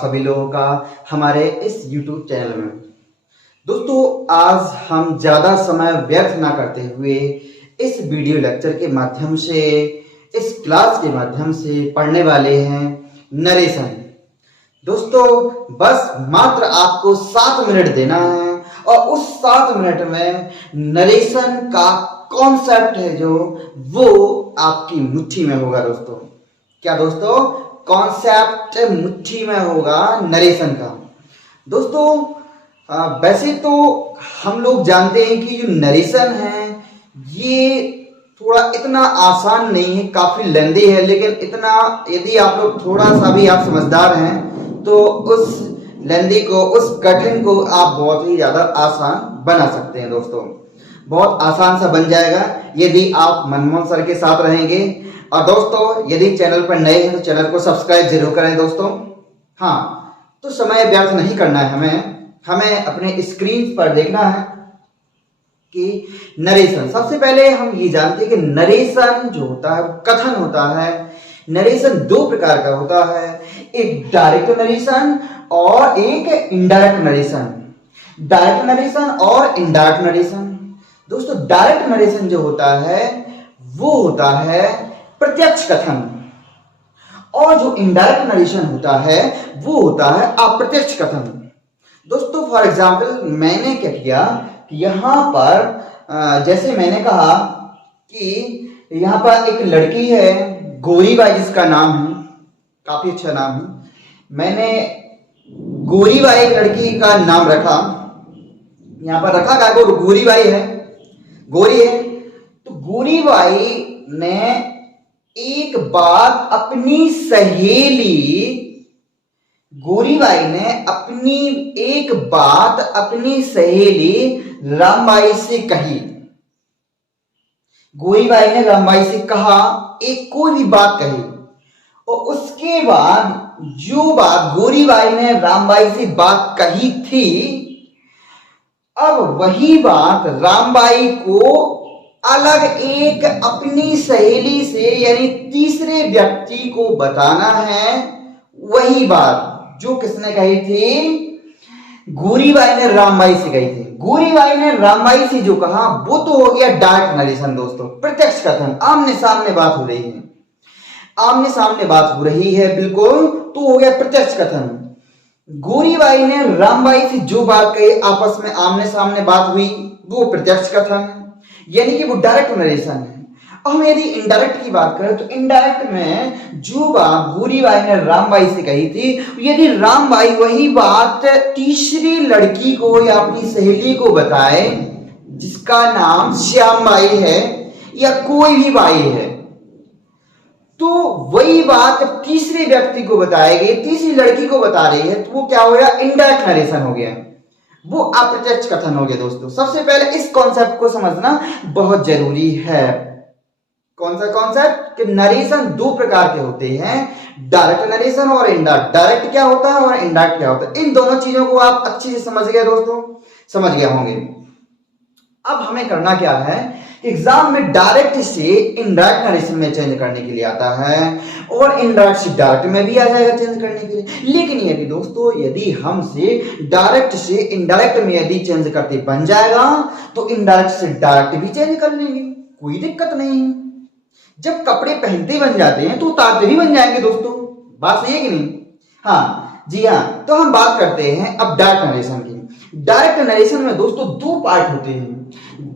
सभी लोगों का हमारे इस YouTube चैनल में। दोस्तों, आज हम ज़्यादा समय व्यर्थ ना करते हुए इस वीडियो लेक्चर के माध्यम से, इस क्लास के माध्यम से पढ़ने वाले हैं नरेशन। दोस्तों, बस मात्र आपको 7 मिनट देना है और उस 7 मिनट में नरेशन का कॉन्सेप्ट है जो वो आपकी मुट्ठी में होगा। दोस्तों, क्या दोस्तों? कॉन्सेप्ट मुट्ठी में होगा नरेशन का। दोस्तों, वैसे तो हम लोग जानते हैं कि जो नरेशन है ये थोड़ा इतना आसान नहीं है, काफी लेंदी है, लेकिन इतना यदि आप लोग थोड़ा सा भी आप समझदार हैं तो उस लेंदी को, उस कठिन को आप बहुत ही ज्यादा आसान बना सकते हैं। दोस्तों, बहुत आसान सा बन जाएगा यदि आप मनमोहन सर के साथ रहेंगे। और दोस्तों, यदि चैनल पर नए हैं तो चैनल को सब्सक्राइब जरूर करें। दोस्तों, हाँ, तो समय व्यर्थ नहीं करना है, हमें अपने स्क्रीन पर देखना है कि नरेशन। सबसे पहले हम ये जानते हैं कि नरेशन जो होता है, कथन होता है। नरेशन 2 प्रकार का होता है, एक डायरेक्ट नरेशन और एक इनडायरेक्ट नरेशन। डायरेक्ट नरेशन और इनडायरेक्ट नरेशन। दोस्तों, डायरेक्ट नरेशन जो होता है वो होता है प्रत्यक्ष कथन, और जो इनडायरेक्ट नरेशन होता है वो होता है अप्रत्यक्ष कथन। दोस्तों, फॉर एग्जाम्पल मैंने क्या किया कि यहां पर जैसे मैंने कहा कि यहां पर एक लड़की है, गौरीबाई जिसका नाम है, काफी अच्छा नाम है। मैंने गौरीबाई लड़की का नाम रखा, यहां पर रखा क्या, गौरीबाई है, गौरी है। तो गौरीबाई ने एक बात अपनी सहेली, गौरीबाई ने एक बात अपनी सहेली रामबाई से कही। गौरीबाई ने रामबाई से कहा, एक कोई भी बात कही, और उसके बाद जो बात गौरीबाई ने रामबाई से बात कही थी, अब वही बात रामबाई को अलग एक अपनी सहेली से यानी तीसरे व्यक्ति को बताना है। वही बात जो किसने कही थी, गौरीबाई ने रामबाई से कही थी। गौरीबाई ने रामबाई से जो कहा वो तो हो गया डायरेक्ट नरेशन। दोस्तों, प्रत्यक्ष कथन, आमने सामने बात हो रही है, आमने सामने बात हो रही है, बिल्कुल, तो हो गया प्रत्यक्ष कथन। गौरीबाई ने रामबाई से जो बात कही, आपस में आमने सामने बात हुई, वो प्रत्यक्ष कथन, यानी कि वो डायरेक्ट नरेशन है। हम यदि इनडायरेक्ट की बात करें तो इनडायरेक्ट में जो बात गौरीबाई ने रामबाई से कही थी, यदि रामबाई वही बात तीसरी लड़की को या अपनी सहेली को बताए जिसका नाम श्यामबाई है या कोई भी बाई है, तो वही बात तीसरे व्यक्ति को बताएगी, तीसरी लड़की को बता रही है, तो वो क्या हो गया, इनडायरेक्ट नरेशन हो गया, वो अप्रत्यक्ष कथन हो गया। दोस्तों, सबसे पहले इस कॉन्सेप्ट को समझना बहुत जरूरी है। कौन सा कॉन्सेप्ट? कि नरेशन 2 प्रकार के होते हैं, डायरेक्ट नरेशन और इनडायरेक्ट। डायरेक्ट क्या होता है और इनडायरेक्ट क्या होता है, इन दोनों चीजों को आप अच्छे से समझ गए। दोस्तों, समझ गए होंगे। अब हमें करना क्या है, एग्जाम में डायरेक्ट से इनडायरेक्ट नरेशन में चेंज करने के लिए आता है और इनडायरेक्ट से डायरेक्ट में भी आ जाएगा चेंज करने के लिए। लेकिन यदि दोस्तों, यदि हमसे डायरेक्ट से इनडायरेक्ट में यदि चेंज करते बन जाएगा तो इनडायरेक्ट से डायरेक्ट भी चेंज कर लेंगे, कोई दिक्कत नहीं है। जब कपड़े पहनते बन जाते हैं तो उतारते भी बन जाएंगे। दोस्तों, बात सही है कि नहीं? हाँ जी हाँ। तो हम बात करते हैं अब डायरेक्ट नरेशन की। डायरेक्ट नरेशन में दोस्तों 2 पार्ट होते हैं।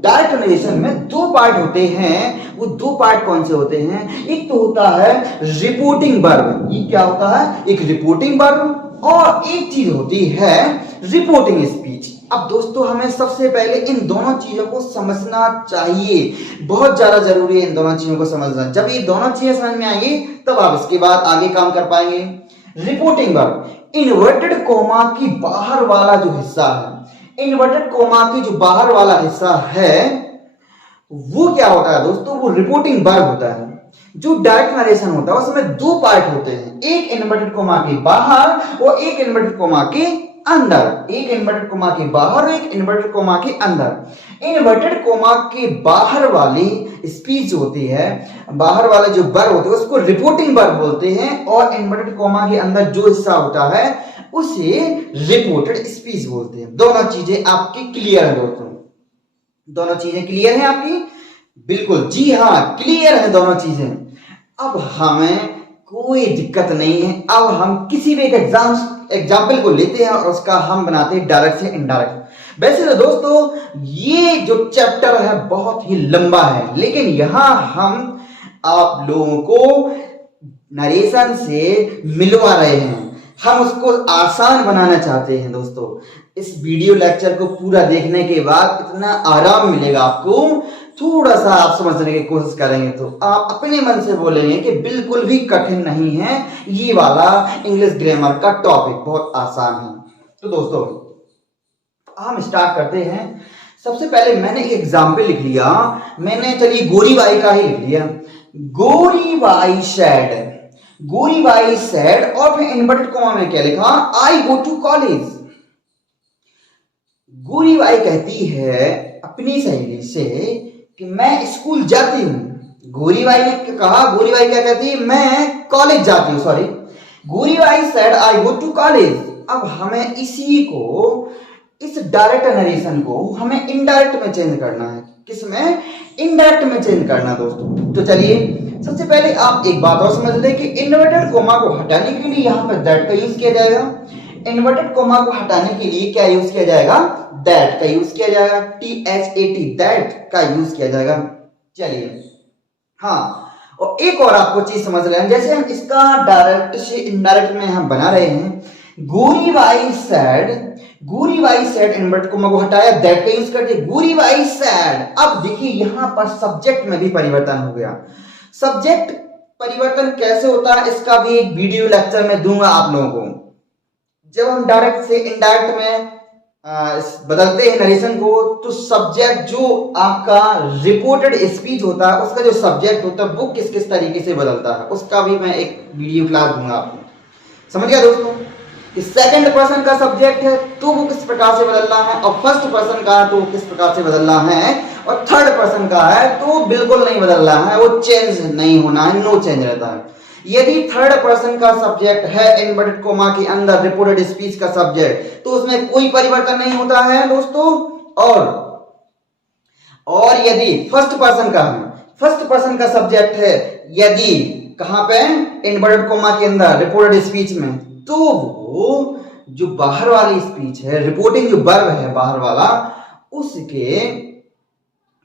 डायरेक्ट नरेशन में 2 पार्ट होते हैं। वो 2 पार्ट कौन से होते हैं? एक तो होता है रिपोर्टिंग वर्ब। ये क्या होता है? एक रिपोर्टिंग वर्ब, और एक चीज होती है रिपोर्टिंग स्पीच। अब दोस्तों, हमें सबसे पहले इन दोनों चीजों को समझना चाहिए, बहुत ज्यादा जरूरी है इन दोनों चीजों को समझना। जब ये दोनों चीजें समझ में आएंगी तब आप इसके बाद आगे काम कर पाएंगे। रिपोर्टिंग वर्ब, इन्वर्टेड कोमा की बाहर वाला जो हिस्सा है, इन्वर्टेड कोमा की जो बाहर वाला हिस्सा है वो क्या होता है दोस्तों? वो रिपोर्टिंग वर्ब होता है। जो डायरेक्ट नरेशन होता है उसमें 2 पार्ट होते हैं, एक इन्वर्टेड कोमा के बाहर और एक इन्वर्टेड कोमा के अंदर, एक इन्वर्टेड कोमा के बाहर और एक इन्वर्टेड कोमा के अंदर। इन्वर्टेड कोमा के बाहर वाली स्पीच होती है, बाहर वाले जो वर्ब होते हैं उसको रिपोर्टिंग वर्ब बोलते हैं, और इन्वर्टेड कोमा के अंदर जो हिस्सा होता है उसे रिपोर्टेड स्पीच बोलते हैं। दोनों चीजें आपकी क्लियर है दोस्तों? दोनों चीजें क्लियर हैं आपकी? बिल्कुल, जी हाँ, क्लियर है दोनों चीजें। अब हमें कोई दिक्कत नहीं है। अब हम किसी भी एक एग्जाम्पल को लेते हैं और उसका हम बनाते हैं डायरेक्ट से इनडायरेक्ट। वैसे तो दोस्तों ये जो चैप्टर है बहुत ही लंबा है, लेकिन यहां हम आप लोगों को नरेशन से मिलवा रहे हैं, हम उसको आसान बनाना चाहते हैं दोस्तों। इस वीडियो लेक्चर को पूरा देखने के बाद इतना आराम मिलेगा आपको, थोड़ा सा आप समझने की कोशिश करेंगे तो आप अपने मन से बोलेंगे कि बिल्कुल भी कठिन नहीं है, ये वाला इंग्लिश ग्रामर का टॉपिक बहुत आसान है। तो दोस्तों हम स्टार्ट करते हैं। सबसे पहले मैंने एक एग्जाम्पल लिख लिया, मैंने चलिए गोरीबाई का ही लिख लिया। गोरीबाई सेड, गोरीबाई सेड, और फिर इन्वर्टेड कॉमा में क्या लिखा, आई गो टू कॉलेज। गोरीबाई कहती है अपनी सहेली से कि मैं स्कूल जाती हूं। गोरीबाई ने कहा, गोरीबाई क्या कहती है, मैं कॉलेज जाती हूं, सॉरी, गोरीबाई said I go to college. अब हमें इसी को, इस डायरेक्ट नरेशन को हमें इनडायरेक्ट में चेंज करना है। किसमें? इनडायरेक्ट में चेंज करना दोस्तों। तो चलिए सबसे पहले आप एक बात और समझ लें कि इन्वर्टेड कोमा को हटाने के लिए यहां पर दैट का यूज किया जाएगा। इन्वर्टेड कोमा को हटाने के लिए क्या यूज किया जाएगा? दैट का यूज किया जाएगा, THAT, दैट का यूज किया जाएगा। चलिए हाँ, और एक और आपको चीज समझ रहे हैं, जैसे हम इसका डायरेक्ट से इनडायरेक्ट में हम बना रहे हैं। गोरीबाई सेड, गोरीबाई सेड इन्वर्टेड कोमा को हटाया, दैट का यूज कर दिया, गोरीबाई सेड। अब देखिए यहां पर सब्जेक्ट में भी परिवर्तन हो गया। सब्जेक्ट परिवर्तन कैसे होता है इसका भी एक वीडियो लेक्चर में दूंगा आप लोगों को। जब हम डायरेक्ट से इनडायरेक्ट में बदलते हैं नरेशन को, तो सब्जेक्ट जो आपका रिपोर्टेड स्पीच होता है उसका जो सब्जेक्ट होता है वो किस किस तरीके से बदलता है उसका भी मैं एक वीडियो क्लास दूंगा आपको। समझ गया दोस्तों? कि सेकंड पर्सन का सब्जेक्ट है तो वो किस प्रकार से बदलना है, और फर्स्ट पर्सन का है तो वो किस प्रकार से बदलना है, और थर्ड पर्सन का है तो बिल्कुल नहीं बदलना है, वो चेंज नहीं होना है, नो चेंज रहता है। यदि थर्ड पर्सन का सब्जेक्ट है इन्वर्टेड कोमा के अंदर रिपोर्टेड स्पीच का सब्जेक्ट, तो उसमें कोई परिवर्तन नहीं होता है दोस्तों। और यदि फर्स्ट पर्सन का है, फर्स्ट पर्सन का सब्जेक्ट है यदि कहां पे, इन्वर्टेड कोमा के अंदर रिपोर्टेड स्पीच में, तो वो जो बाहर वाली स्पीच है, रिपोर्टिंग जो वर्ब है बाहर वाला, उसके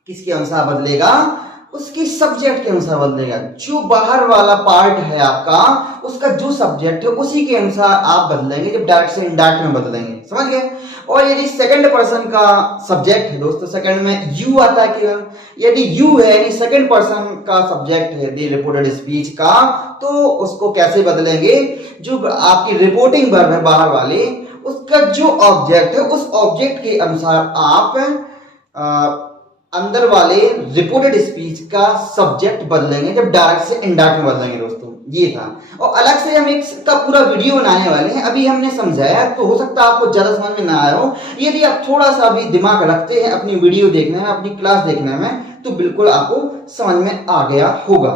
किसके अनुसार बदलेगा? उसकी सब्जेक्ट के अनुसार बदलेगा। जो बाहर वाला पार्ट है आपका, उसका जो सब्जेक्ट है उसी के अनुसार आप बदलेंगे जब डायरेक्ट से इनडायरेक्ट में बदलेंगे। समझ गए? और यदि सेकंड पर्सन का सब्जेक्ट है दोस्तों, सेकंड में यू आता है केवल, यदि यू है यानी सेकंड पर्सन का सब्जेक्ट है यदि रिपोर्टेड स्पीच का, तो उसको कैसे बदलेंगे? जो आपकी रिपोर्टिंग वर्ब है बाहर वाले, उसका जो ऑब्जेक्ट है उस ऑब्जेक्ट के अनुसार आप अंदर वाले रिपोर्टेड स्पीच का सब्जेक्ट बदलेंगे जब डायरेक्ट से इनडायरेक्ट में बदलेंगे दोस्तों। ये था, और अलग से हम इसका पूरा वीडियो बनाने वाले हैं। अभी हमने समझाया तो हो सकता है आपको ज्यादा समझ में ना आया हो। यदि आप थोड़ा सा भी दिमाग रखते हैं अपनी वीडियो देखने में, अपनी क्लास देखने में, तो बिल्कुल आपको समझ में आ गया होगा।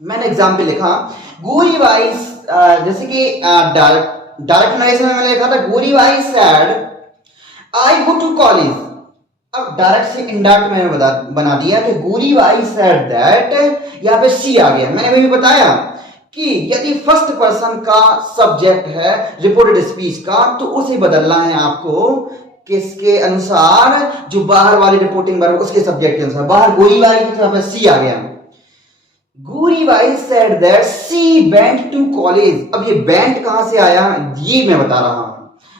मैंने एग्जाम्पल लिखा, गोरीबाई, जैसे कि डायरेक्ट नरेशन में मैंने लिखा था गोरीबाई said I go to college. अब डायरेक्ट से इनडायरेक्ट में बना दिया कि गोरीबाई सेड दैट, यहां पे सी आ गया। मैंने अभी बताया कि यदि फर्स्ट पर्सन का सब्जेक्ट है रिपोर्टेड स्पीच का, तो उसे बदलना है आपको किसके अनुसार? जो बाहर वाली रिपोर्टिंग वर्ब उसके सब्जेक्ट के अनुसार। बाहर गोरीबाई की तरफ सी आ गया। गोरीबाई said that she went to college. अब ये वेंट कहां से आया ये मैं बता रहा हूं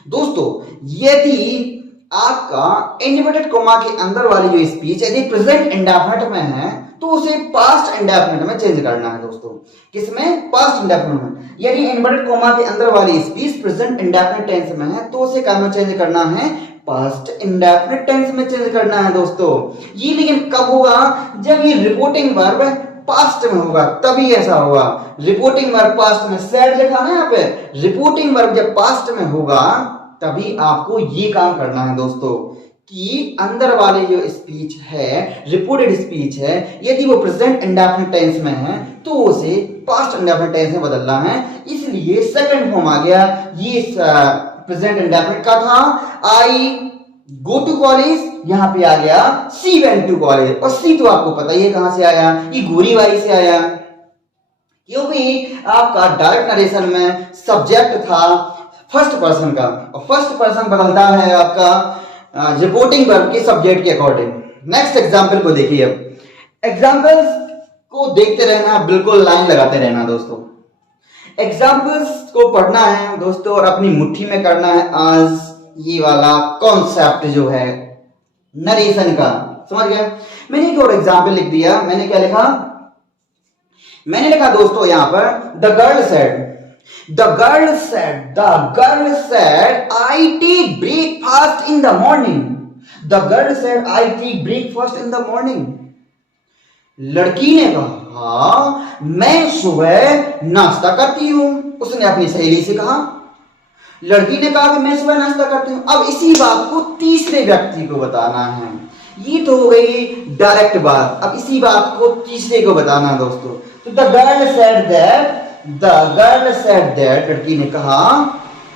दोस्तों। यदि आपका इन्वर्टेड कोमा के अंदर वाली जो स्पीच यदि प्रेजेंट इंडेफिनिट में है, तो उसे पास्ट इंडेफिनिट में चेंज करना है दोस्तों। किसमें? पास्ट इंडेफिनिट में। यदि इन्वर्टेड कोमा के अंदर वाली स्पीच प्रेजेंट इंडेफिनिट टेंस में है, तो उसे क्या में चेंज करना है? पास्ट इंडेफिनिट टेंस में चेंज करना है दोस्तों। ये लेकिन कब होगा? जब ये रिपोर्टिंग वर्ब पास्ट में होगा तभी ऐसा होगा। रिपोर्टिंग वर्ब पास्ट में, सैड लिखा ना यहाँ पे, रिपोर्टिंग वर्ब जब पास्ट में होगा तभी आपको ये काम करना है दोस्तों कि अंदर वाली जो स्पीच है, रिपोर्टेड स्पीच है, यदि वो प्रेजेंट इंडेफिनिट टेंस में है तो उसे पास्ट इंडेफिनिट टेंस में बदलना है। इसलिए सेकंड फॉर्म आ गया, ये प्रेजेंट इंडेफिनिट का था, आई गो टू कॉलेज, यहाँ पे आ गया सी वेंट टू कॉलेज। और सी तो आपको पता ही है कहां से आया, ये गोरीबाई से आया, क्योंकि आपका डायरेक्ट नरेशन में सब्जेक्ट था फर्स्ट पर्सन का, और फर्स्ट पर्सन बदलता है आपका रिपोर्टिंग वर्ब के सब्जेक्ट के अकॉर्डिंग। नेक्स्ट एग्जांपल को देखिए। अब एग्जांपल्स को देखते रहना, बिल्कुल लाइन लगाते रहना दोस्तों। एग्जांपल्स को पढ़ना है दोस्तों और अपनी मुट्ठी में करना है आज ये वाला कॉन्सेप्ट जो है नरेशन का, समझ गया। मैंने एक और एग्जांपल लिख दिया, मैंने क्या लिखा, मैंने लिखा दोस्तों यहां पर the girl said, the girl said I take breakfast in the morning, the girl said I take breakfast in the morning। लड़की ने कहा मैं सुबह नाश्ता करती हूं, उसने अपनी सहेली से कहा, लड़की ने कहा कि मैं सुबह नाश्ता करती हूं। अब इसी बात को तीसरे व्यक्ति को बताना है, ये तो हो गई डायरेक्ट बात, अब इसी बात को तीसरे को बताना है दोस्तों। तो द गर्ल सेड दैट, लड़की ने कहा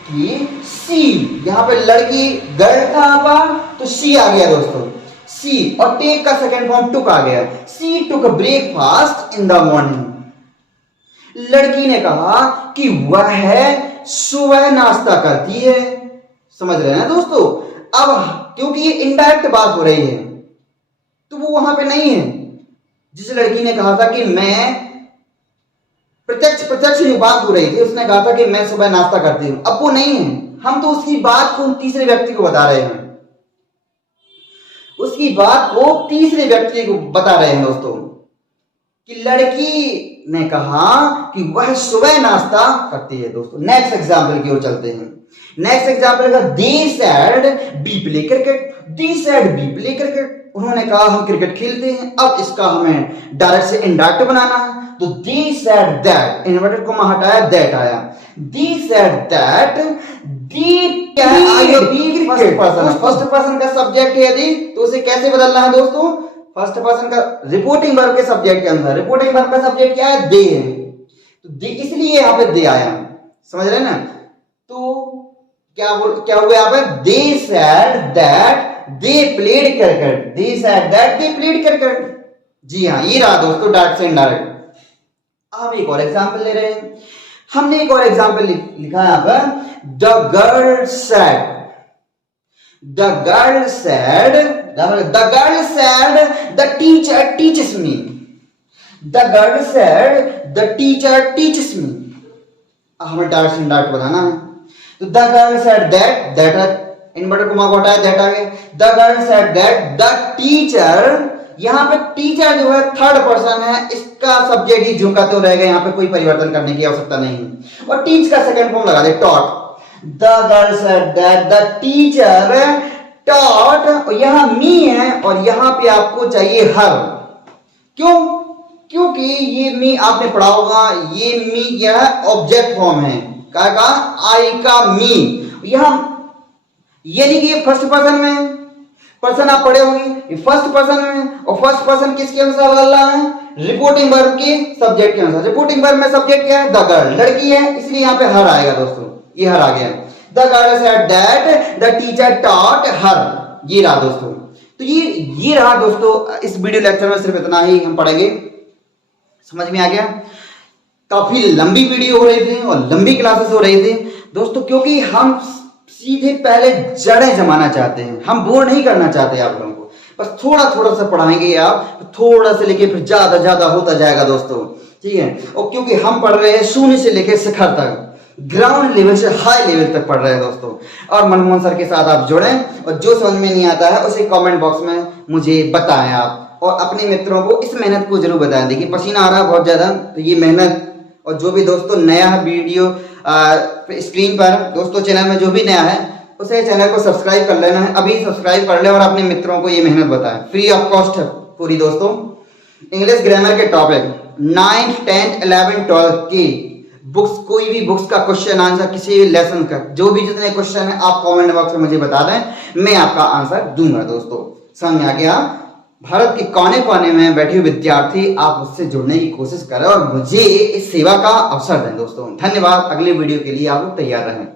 कि सी, यहां पे लड़की गर्ल कहां पर, तो सी आ गया दोस्तों, सी, और टेक का सेकंड फॉर्म टुक आ गया, सी टुक ब्रेकफास्ट इन द मॉर्निंग। लड़की ने कहा कि वह सुबह नाश्ता करती है, समझ रहे हैं दोस्तों। अब क्योंकि ये इनडायरेक्ट बात हो रही है तो वो वहां पे नहीं है। जिस लड़की ने कहा था कि मैं, प्रत्यक्ष जो बात हो रही थी, उसने कहा था कि मैं सुबह नाश्ता करती हूं, अब वो नहीं है, हम तो उसकी बात को तीसरे व्यक्ति को बता रहे हैं, उसकी बात को तीसरे व्यक्ति को बता रहे हैं दोस्तों कि लड़की ने कहा कि वह सुबह नाश्ता करती है दोस्तों। नेक्स्ट एग्जांपल की ओर चलते हैं। नेक्स्ट एग्जांपल है they said we play cricket, they said we play cricket, उन्होंने कहा हम क्रिकेट खेलते हैं। अब इसका हमें डायरेक्ट से इनडायरेक्ट बनाना है, तो they said that, inverted comma हटाया, दैट आया, दे सेड दैट दे क्या है, आगे we first person, first person का सब्जेक्ट है यदि, तो उसे कैसे बदलना है दोस्तों, फर्स्ट पर्सन का रिपोर्टिंग वर्ब के सब्जेक्ट के अंदर, रिपोर्टिंग वर्ब का सब्जेक्ट क्या है, दे है, तो दे, इसलिए यहां पे दे आया, समझ रहे हैं ना। तो क्या हुआ यहां पे, they said that they played cricket, they said that they played cricket. जी हाँ, ये रहा दोस्तों डायरेक्ट से इनडायरेक्ट। अब एक और एग्जांपल ले रहे हैं, हमने एक और एग्जांपल लिखा है यहां पर, the girl said, the girl said, the girl said the teacher teaches me, the girl said the teacher teaches me. हमें डायरेक्ट से इनडायरेक्ट बताना है, तो the girl said that, that inverted comma को हटाया, दैट आ गया, the girl said that the teacher, यहां पे टीचर जो है थर्ड पर्सन है, इसका सब्जेक्ट ही झुका तो रहेगा, यहां पे कोई परिवर्तन करने की आवश्यकता नहीं है। और टीच का सेकंड फॉर्म लगा दे, taught, the girl said that the teacher taught, और यहां मी है और यहां पे आपको चाहिए हर, क्यों, क्योंकि ये मी आपने पढ़ा होगा, ये मी क्या है, ऑब्जेक्ट फॉर्म है, का आई का मी, यहां यानी कि ये फर्स्ट पर्सन में, पर्सन आप पढ़े होंगे, फर्स्ट पर्सन में, और फर्स्ट पर्सन किसके अनुसार बदल रहा है, रिपोर्टिंग वर्ब के सब्जेक्ट के अनुसार। रिपोर्टिंग वर्ब में सब्जेक्ट क्या है, द गर्ल, लड़की है, इसलिए यहां पे हर आएगा दोस्तों, ये हर आ गया, the girl said that the teacher taught हर, ये रहा दोस्तों। तो ये रहा दोस्तों, इस वीडियो लेक्चर में सिर्फ इतना ही हम पढ़ेंगे, समझ में आ गया। काफी लंबी वीडियो हो रही थी और लंबी क्लासेस हो रही थी दोस्तों, क्योंकि हम सीधे पहले जड़ें जमाना चाहते हैं, हम बोर नहीं करना चाहते आप लोगों को, बस थोड़ा थोड़ा सा पढ़ाएंगे आप, थोड़ा से लेके फिर ज्यादा ज्यादा होता जाएगा दोस्तों, ठीक है। और क्योंकि हम पढ़ रहे हैं शून्य से लेके शिखर तक, ग्राउंड लेवल से हाई लेवल तक पढ़ रहे हैं दोस्तों, और मनमोहन सर के साथ आप जुड़ें, और जो समझ में नहीं आता है उसे कमेंट बॉक्स में मुझे बताएं आप, और अपने मित्रों को इस मेहनत को जरूर बताएं। देखिए पसीना आ रहा है बहुत ज्यादा, तो ये मेहनत, और जो भी दोस्तों नया वीडियो स्क्रीन पर दोस्तों, चैनल में जो भी नया है उसे चैनल को सब्सक्राइब कर लेना है, अभी सब्सक्राइब कर ले और अपने मित्रों को ये मेहनत बताएं, फ्री ऑफ कॉस्ट है पूरी दोस्तों, इंग्लिश ग्रामर के topic. 9th 10th 11th 12th के बुक्स, कोई भी बुक्स का क्वेश्चन आंसर किसी लेसन का, जो भी जितने क्वेश्चन है आप कमेंट बॉक्स में मुझे बता दें, मैं आपका आंसर दूंगा। दोस्तों समझ आ गया? भारत के कोने कोने में बैठे हुए विद्यार्थी आप मुझसे जुड़ने की कोशिश करें और मुझे इस सेवा का अवसर दें। दोस्तों धन्यवाद। अगले वीडियो के लिए आप लोग तैयार रहें।